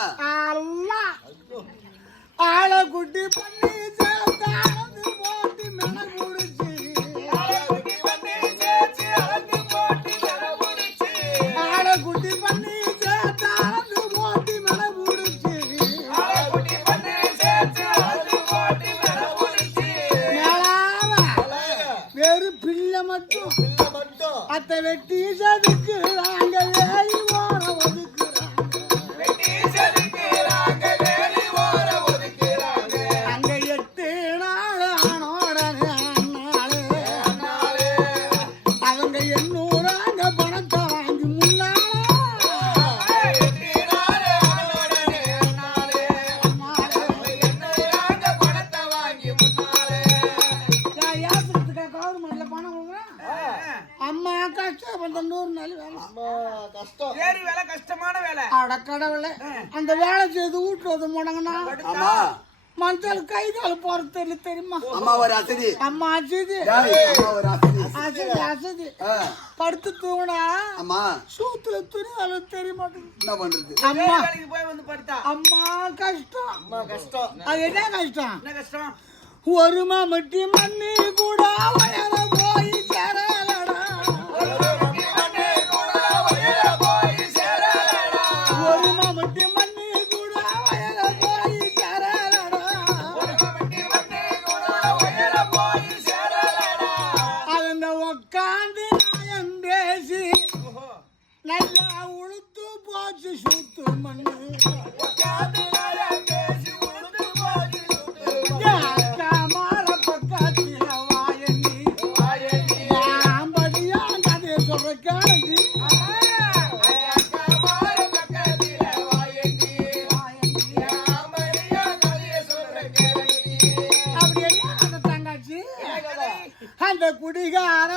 அல்லா ஆளை குட்டி பண்ணி சேர்த்தாலும் போட்டு மெனக்கு வெட்டி சதுக்கு நாங்கள் வேலை கஷ்டமான வேலை. அட கடவுளே அந்த வேலை செய்து வீட்டுல வந்து முடங்கினா? ஆமா மஞ்சள் கை கால் போற தெரியல தெரியுமா? அம்மா ஒரு அசதி. அம்மா அசதி. டேய், அம்மா ஒரு அசதி. அசதி படுத்து தூங்கினா அம்மா. சூத்துல துணி அளவு தெரிய மாட்டேங்குது. என்ன பண்றது? அம்மா. போய் வந்து படுத்தா? அம்மா கஷ்டம். அம்மா கஷ்டம். அது என்ன கஷ்டம்? என்ன கஷ்டம்? ஒரு மம்முட்டி மண்ணி கூட வயல போய் சேரலடா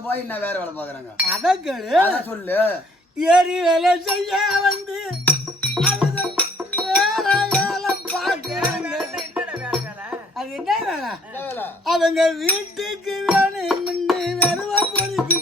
போய் என்ன வேற வேலை பாக்குறாங்க அதை கேளு. அதான் சொல்லு. ஏறி வேலை செய்ய வந்து அது என்ன வேலை? அவங்க வீட்டுக்கு வேணும் வெறுவ பொறுக்கி